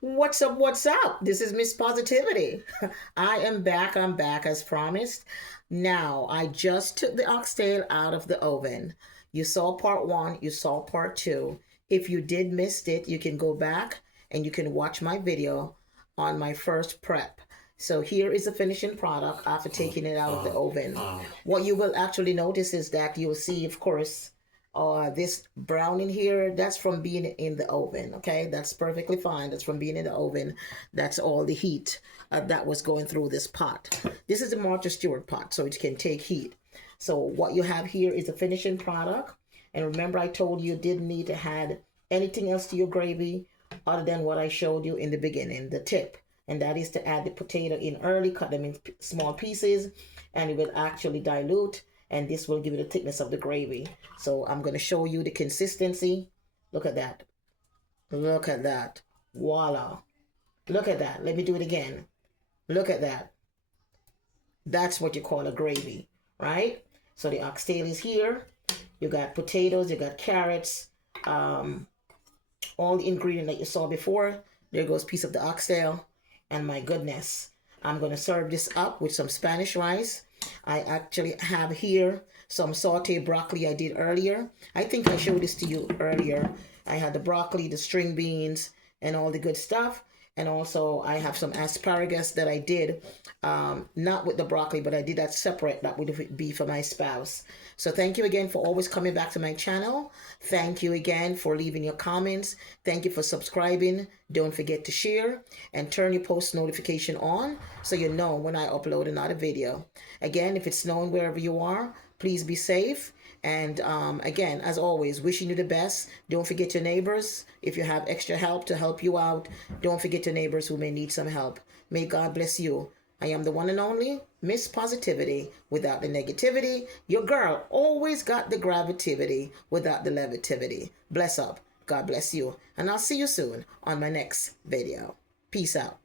What's up? What's up? This is Miss Positivity. I am back. I'm back as promised. Now, I just took the oxtail out of the oven. You saw part one, you saw part two. If you did missed it, you can go back and you can watch my video on my first prep. So here is the finishing product after taking it out of the oven. What you will actually notice is that you'll see, of course, this brown in here, that's from being in the oven. Okay, that's perfectly fine. That's from being in the oven. That's all the heat that was going through this pot. This is a Martha Stewart pot, so it can take heat. So what you have here is a finishing product. And remember, I told you didn't need to add anything else to your gravy other than what I showed you in the beginning, the tip. And that is to add the potato in early, cut them in small pieces, and it will actually dilute, and this will give you the thickness of the gravy. So I'm going to show you the consistency. Look at that. Look at that. Voila. Look at that. Let me do it again. Look at that. That's what you call a gravy, right? So the oxtail is here. You got potatoes, you got carrots, all the ingredient that you saw before. There goes a piece of the oxtail. And my goodness, I'm going to serve this up with some Spanish rice. I actually have here some sauteed broccoli I did earlier. I think I showed this to you earlier. I had the broccoli, the string beans, and all the good stuff. And also I have some asparagus that I did, not with the broccoli, but I did that separate. That would be for my spouse. So thank you again for always coming back to my channel. Thank you again for leaving your comments. Thank you for subscribing. Don't forget to share and turn your post notification on so you know when I upload another video. Again, if it's snowing wherever you are, please be safe. And again, as always, wishing you the best. Don't forget your neighbors. If you have extra help to help you out, don't forget your neighbors who may need some help. May God bless you. I am the one and only Miss Positivity without the negativity. Your girl always got the gravitativity without the levitivity. Bless up. God bless you. And I'll see you soon on my next video. Peace out.